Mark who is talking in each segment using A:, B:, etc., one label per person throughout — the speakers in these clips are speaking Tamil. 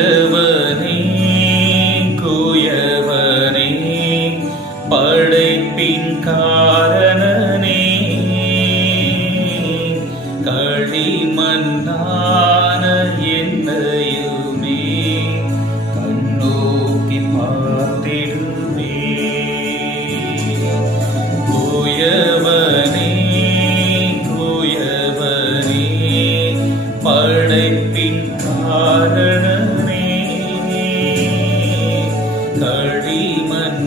A: உயர்ந்தவனே குயவனே படைப்பின் காரணனே. களிமண்ணான என்னையுமே கண்ணோக்கி பார்த்திடுமே. குயவனே குயவனே படைப்பின் காரணனே.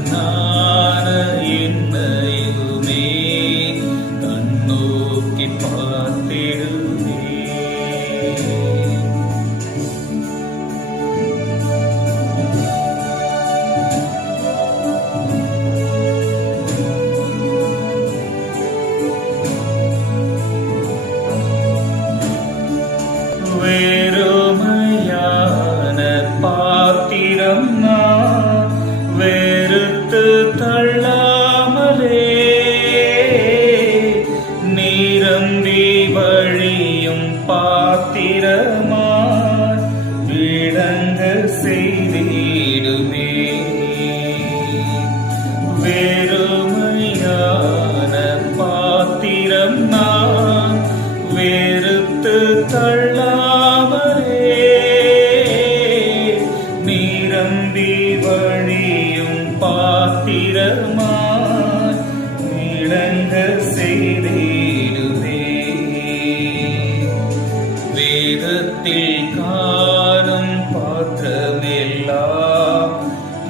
A: களிமண்ணான தள்ளாமலே. நிரம்பி வழியும் பாத்திரமாய் விளங்க செய்திடுமே வேதத்தில் காணும் பாத்திரமெல்லாம்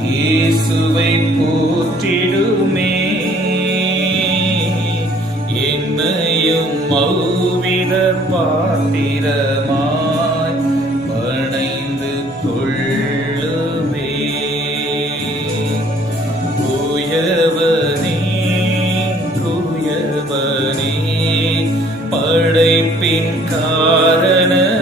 A: இயேசுவை போற்றிடுமே. என்னையும் மௌவித பாத்திரமாய் வணைந்து கொள்ளுமே. தூயவனே தூயவனே படைப்பின் காரணனே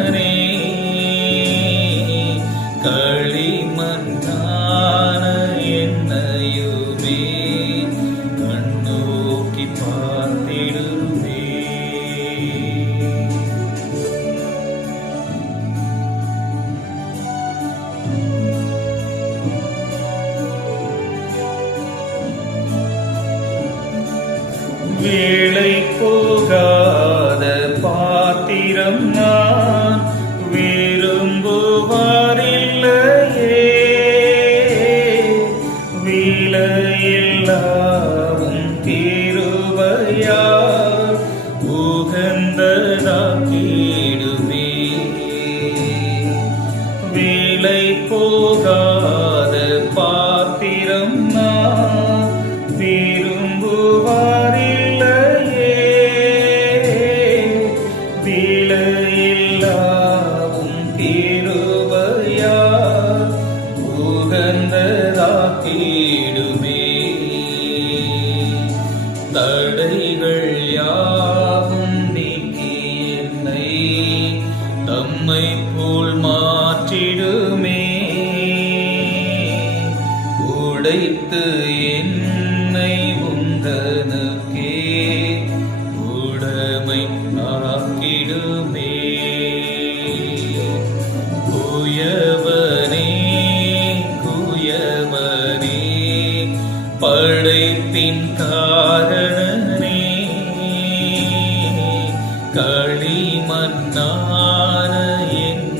A: வேலை போகாத பாத்திரம் நான் விரும்புவாரில்லையே விலையில்லாவும் தீருவையா? உகந்ததாக்கிடுமே வேலை போகா உகந்ததாக்கிடுமே தடைகள் யாவும் நீக்கி என்னை தம்மை போல் மாற்றிடுமே. உடைத்து என்னை உந்தனு படைப்பின் காரணனே களிமண்ணான என்